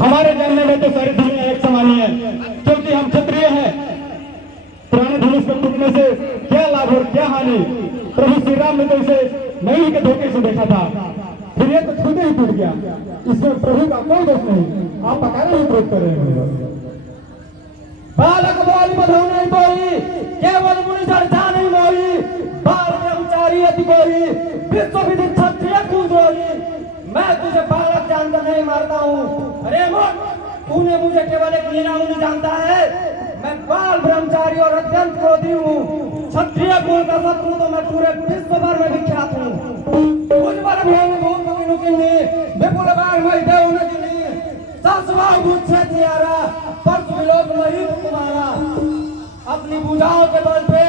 हमारे जानने में तो सारी दुनिया एक समान ही है, क्योंकि हम क्षत्रिय हैं। पुराने धनुष को टूटने से क्या लाभ और क्या हानि? प्रभु श्री राम ने तो इसे नैनी के धोखे से देखा था, फिर ये तो खुद ही टूट गया। इसमें प्रभु का कोई दोष नहीं, आप अकारण ही विरोध कर रहे हैं। बालक बोल बधो नहीं बोई, केवल मुनि चर्चा नहीं मोई, बाल ब्रह्मचारी अति कोई, विश्व विधि क्षत्रिय कूद्रोही। मैं तुझे बालक जानकर नहीं मारता हूँ। अरे मोट, तूने मुझे केवल एक लीला मुनि जानता है। मैं बाल ब्रह्मचारी और अत्यंत क्रोधी हूँ। क्षत्रिय कुल का शत्रु तो मैं पूरे विश्व भर में विख्यात हूँ। उज्ज्वल भूमि भूमि नुकिनी, विपुल बाग मई देव नदिनी, ससुराल गुच्छे तियारा, परस विलोक मही तुम्हारा। अपनी भुजाओं के बल पे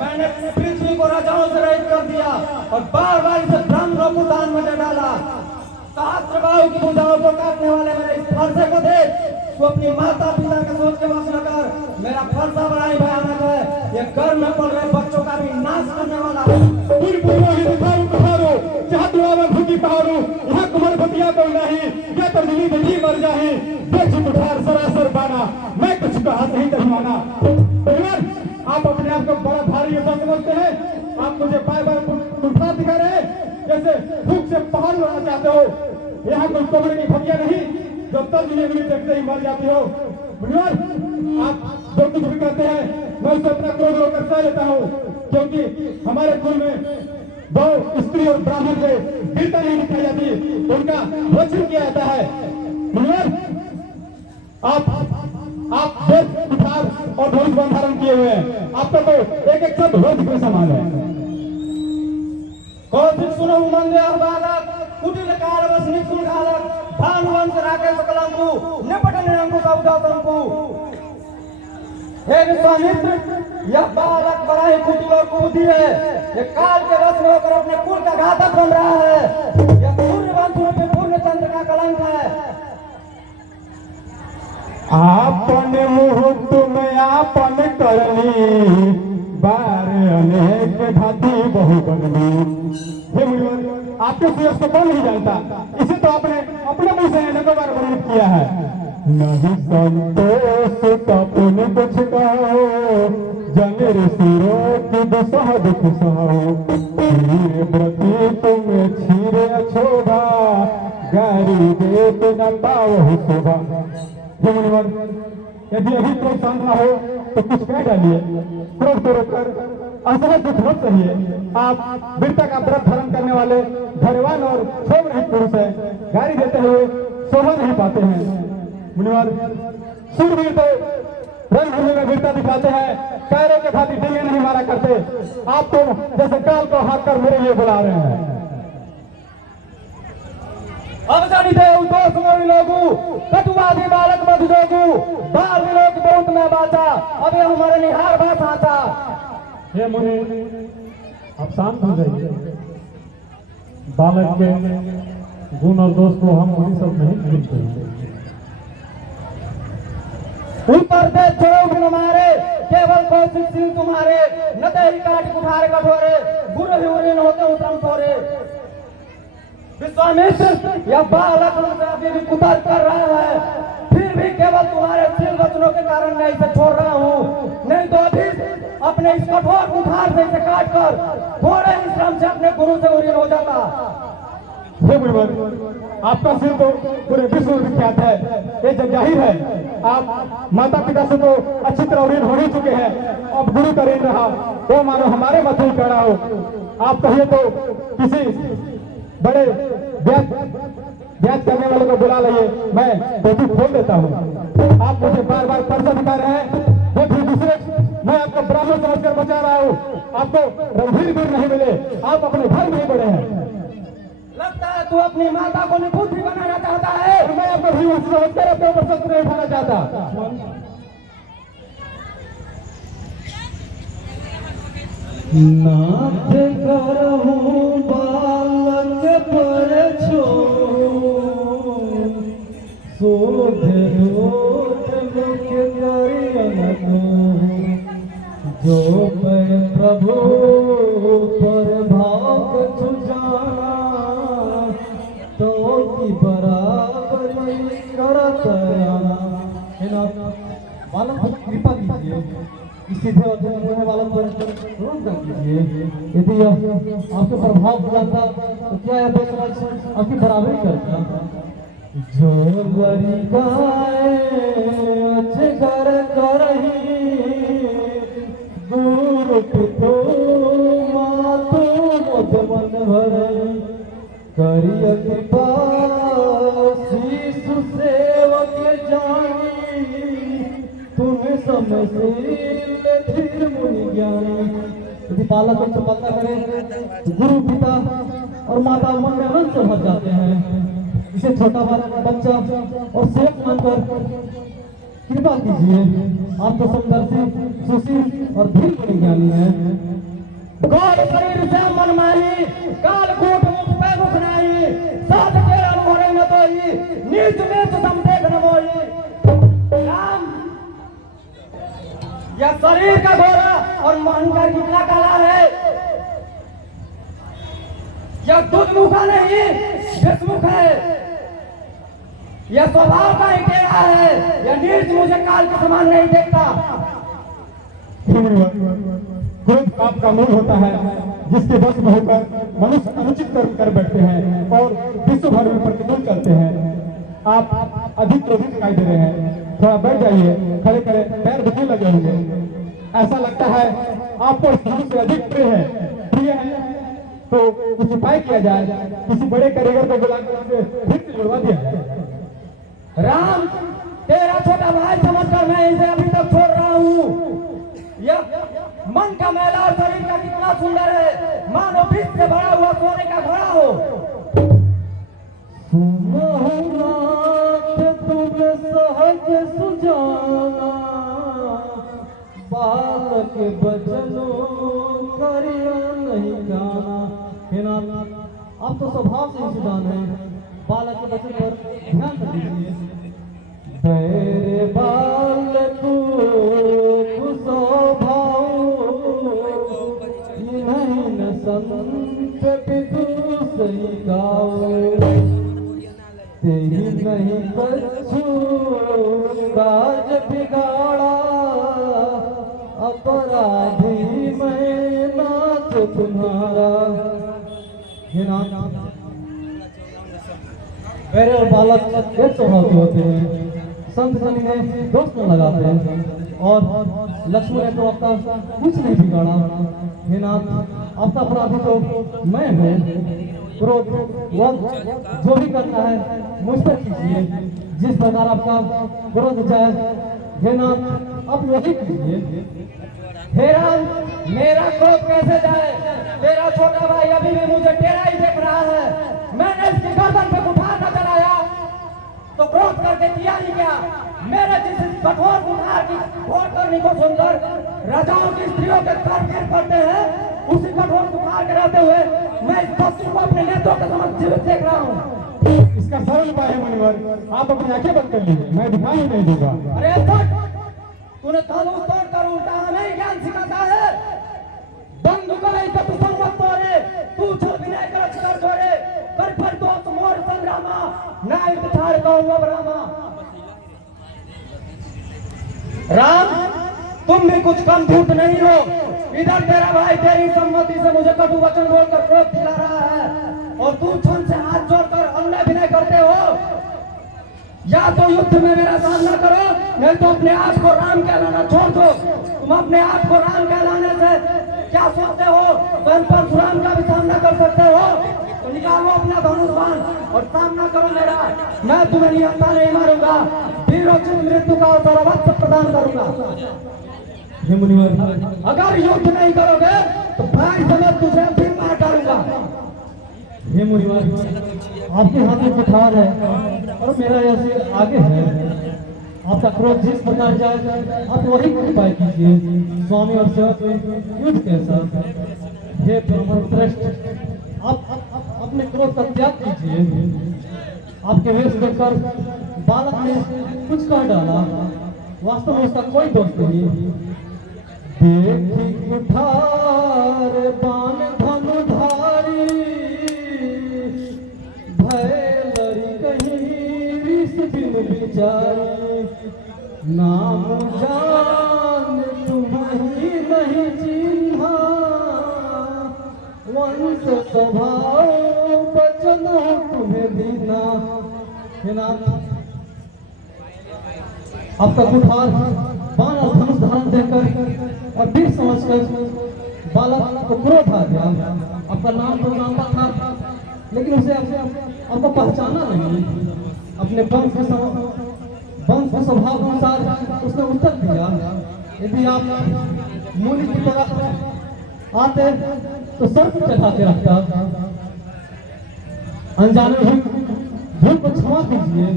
मैंने पृथ्वी को राजाओं से रहित कर दिया और बार बार इसे ब्राह्मणों को दान में दे डाला। सहस्त्रबाहु की भुजाओं को काटने वाले मेरे इस फरसे को देख, तू अपनी माता पिता के सोच के वश न कर। मेरा फरसा बड़ा ही भयानक है, ये घर में पल रहे बच्चों का भी नाश करने वाला है। भूखी पहाड़ू यहाँ कुमार बतिया तो नहीं, क्या तर्जनी देखी मर जाए, देख बुखार सरासर बाना, मैं कुछ कहा नहीं करवाना। आप अपने आप को बड़ा भारी योद्धा समझते हैं, आप मुझे बार बार कुठार दिखा रहे हैं, जैसे भूख से पहाड़ उड़ाना चाहते हो। यहाँ कोई कमरे की खटिया नहीं जो तर्जनी देखते ही मर जाती हो। आप जो कुछ भी कहते हैं मैं उसे अपना क्रोध होकर सह लेता हूँ, क्योंकि हमारे कुल में दो स्त्री और ब्राह्मण को वीरता नहीं दिखाई जाती, उनका रक्षण किया जाता है। आप देश कुठार और धनुष बंधारण किए हुए हैं, आपका तो एक एक शब्द रोज के समान है। कौशिक सुनो मंदे और बालक, कुटिल काल बस निकुल घालक, भानुवंश राकेश कलंकु, निपट निरंकुश अवधूतंकु। हे विश्वामित्र, यह बालक बड़ा ही कुटिल और कुबुद्धि है। ये काल के वश में होकर अपने कुल का घातक बन रहा है। यह सूर्य वंश रूपी पूर्ण चंद्र का कलंक है। आपन मुहूर्त में आपन करनी, बार अनेक घाती बहु बननी। हे मुनिवर, आपके सुयश को कौन नहीं जानता? इसे तो आपने अपने मुंह से अनेकों बार वर्णित किया है। नहीं संतोष का पुण्य कुछ कहो, जंगर सिरों की दुसह दुख सहो। क्षीर प्रति तुम क्षीर अछोभा, गारी देत न पावहु शोभा। हे मुनिवर, यदि अभी क्रोध शांत न हो तो कुछ कह डालिए। क्रोध को रोककर असहज दुख मत कहिए। आप वीरता का व्रत धारण करने वाले धैर्यवान और क्षोभ रहित पुरुष है, गारी देते हुए शोभा नहीं पाते हैं। मुनिवर, सूरवीर तो रणभूमि में वीरता दिखाते हैं, पैरों के भांति डिंगे नहीं मारा करते। आप तो जैसे काल को हाथ कर मेरे लिए बुला रहे हैं। अब जानी थे दोष मोरी लोगू, कटुवादी बालक मधु जोगू, बाल विलोक बहुत में बाचा, अब ये हमारे निहार बात आता। हे मुनि, आप शांत हो जाइए। बालक के गुण और दोष को हम मुनि सब नहीं भूलते हैं। ऊपर दे छोड़ो बिन मारे, केवल कौशिक सिंह तुम्हारे, न तेरी काट कुठारे कठोरे, गुरु ही उरीन होते उत्तम थोरे। विश्वामित्र, यह बालक मुझसे अभी भी कुतर्क कर रहा है, फिर भी केवल तुम्हारे शील वचनों के कारण मैं इसे छोड़ रहा हूँ। नहीं तो अभी अपने इस कठोर कुठार से इसे काट कर थोड़े ही श्रम से अपने गुरु से उरीन हो जाता। हे मुनिवर, आपका सिर तो पूरे विश्व में विख्यात है, ये जब जाहिर है। आप माता पिता से तो अच्छी तरह ऋण हो ही चुके हैं, अब गुरु का ऋण रहा वो मानो हमारे मत ही कड़ा हो। आप कहिए तो किसी बड़े ब्याज करने वाले को बुला लाइए, मैं पोथी खोल देता हूँ। आप मुझे बार बार कर्ज दिखा रहे हैं, वो भी दूसरे, मैं आपको ब्राह्मण समझकर बचा रहा हूँ। आपको रणधीर वीर नहीं मिले, आप अपने घर में ही बड़े हैं। लगता है तू अपनी माता को निपुत्री बनाना चाहता है। मैं आपको भी समझकर अपने ऊपर शस्त्र नहीं उठाना चाहता। नाथ करहूं बालक पर छो, शोध रोध मुख करियन जो मैं प्रभु पर भाग जाना, तो की बराबर करत तराना। हे नाथ, बालक पर कृपा कीजिए, इस सीधे और धर्म बालक पर रोक कर कीजिए। यदि यह आपके प्रभाव हो जाता तो क्या यह देश आपकी बराबरी करता। जो बड़ी गाय अजगर करही दूर तो मातु मुझ मन भरई करिय कृपा शिशु सेवक जानी तुम समशील धीर मुनि ज्ञानी। यदि बालक को चपलता करे गुरु पिता और माता मन में अनंत भर जाते हैं। इसे छोटा बच्चा और सेवक मानकर कृपा कीजिए। आप तो समदर्शी सुशील और धीर गुणी ज्ञानी है। गौर शरीर से मन माही काल कूट मुख पे मुख नाही साध तेरा मोरे न तोई नीच नीच समदेख न मोई। राम, यह शरीर का घोड़ा और मन का कितना काला है। यह दुर्मुखा नहीं विषमुख है। यह स्वभाव का ही टेढ़ा है। यह नीच मुझे काल के समान नहीं देखता। क्रोध पाप का मूल होता है जिसके वश में होकर मनुष्य अनुचित कर्म कर बैठते हैं और विश्व भर में प्रतिकूल चलते हैं। आप अधिक क्रोधित दिखाई दे रहे हैं, थोड़ा बैठ जाइए। खड़े खड़े पैर दुखने लगे होंगे। ऐसा लगता है आपको हिंदू से अधिक प्रिय है तो कुछ उपाय किया जाए, किसी बड़े कारीगर को बुलाकर फिर से जुड़वा दिया जाए। राम, तेरा छोटा भाई समझकर मैं इसे अभी तक छोड़ रहा हूँ। यह मन का मैला और शरीर का कितना सुंदर है, मानो बीच से भरा हुआ सोने का घोड़ा हो। तुम सहज सुजाना बालक बचनो करिया नहीं जाना। हे नाथ, आप तो स्वभाव से ही सुजान है। बालक के बचन पर ध्यान दीजिए। तेरे बालक स्वभाव नहीं न संत सही गाओ तेही नहीं कछु राज बिगाड़ा अपराधी मैं नाथ तुम्हारा। हे नाथ, मेरे और बालक एक स्वभाव के होते हैं। संत शनि में दोष न लगाते हैं और लक्ष्मण ने तो आपका कुछ नहीं बिगाड़ा। हे नाथ, आपका अपराधी तो मैं हूँ। क्रोध वध जो भी करना है मुझ पर कीजिए। जिस प्रकार आपका क्रोध जाए हे नाथ, आप वही कीजिए। हे राम, मेरा क्रोध कैसे जाए? तेरा छोटा भाई अभी भी मुझे टेढ़ा ही देख रहा है। मैंने इसकी गर्दन पे कुठार न चलाया तो क्रोध करके किया ही क्या? मेरे जिस कठोर कुठार की घोर करनी को सुनकर राजाओं की स्त्रियों के कर गिर पड़ते हैं, उसी कठोर कुठार के रहते हुए मैं इस शत्रु को अपने नेत्रों के समक्ष जीवित देख रहा हूँ। इसका सरल उपाय है मुनिवर, आप अपनी आंखें बंद कर लीजिए, मैं दिखाई ही नहीं दूंगा। अरे तूने धनुष तोड़कर उल्टा हमें ज्ञान सिखाता है। बंधु को नहीं तो संगत तोड़े, तू छल विनय कर कर छोड़े, कर पर दोस्त मोर संग्रामा, नाय बिठार कहूँगा ब्राह्मा। राम, तुम भी कुछ कम झूठ नहीं हो। इधर तेरा भाई तेरी सम्मति से मुझे कटु वचन बोलकर क्रोध दिला रहा है और तू छन से हाथ जोड़कर अन्य विनय करते हो। या तो युद्ध में मेरा सामना करो, नहीं तो अपने आप को राम कहलाना छोड़ दो। तुम अपने आप को राम कहलाने से क्या सोचते हो? स्वयं परशुराम का भी सामना कर सकते हो तो निकालो अपना धनुष बाण और सामना करो मेरा। मैं तुम्हें निहत्था नहीं मारूंगा, वीरोचित मृत्यु का सर्वस्व प्रदान करूंगा। हे मुनिवर, अगर युद्ध नहीं करोगे तो भाई समझ तुझे भी मार डालूंगा। हे मुनिवर, आपके हाथ में कुठार है और मेरा यह सिर आगे है। आपका क्रोध जिस प्रकार जाए आप वही उपाय कीजिए। स्वामी और सेवक में युद्ध कैसा? हे ब्रह्मश्रेष्ठ, आप अपने क्रोध का त्याग कीजिए। आपके वेश देखकर बालक ने कुछ कह डाला, वास्तव में उसका कोई दोष नहीं। देखी कुठार बाण धनुधारी, भय लड़ी कहीं विष बिन विचारी, नाम जान तुम्हें नहीं चिन्हा, वंश स्वभाव बचन तुम्हें दीना। हे नाथ, आपका कुठार बाण और धनुष धारण देकर और वीर समझकर बालक को क्रोध आ गया। आपका नाम तो जानता था, लेकिन उसे आपको पहचाना नहीं। अपने वंश के स्वभाव के अनुसार उसने उत्तर दिया, यदि आप मुनि की तरह आते तो सर पर चढ़ा के रखता। अनजाने ही भूल को क्षमा कीजिए।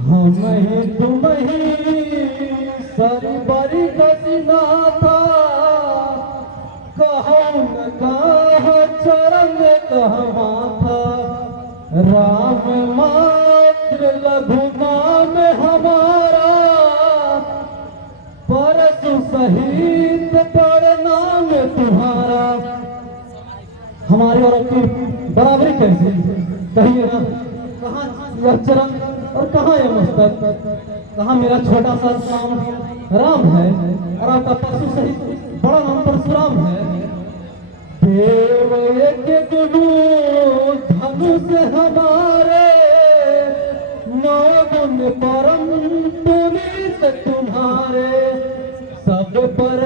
हम ही तुम ही सरी बरी गजना था, कहो न कहा चरण कह माथा, राम मात्र लघु नाम हमारा, परसु सहित प्रणाम तुम्हारा। हमारी और आपकी बराबरी कैसी, कहिए ना, कहाँ यह चरण और कहाँ यह मस्तक, कहाँ मेरा छोटा सा नाम राम है और आपका परसु सहित बड़ा नाम परशुराम है। देव एक गुरु धनुष हमारे, नौ गुण परम पुनीत तुम्हारे, सब पर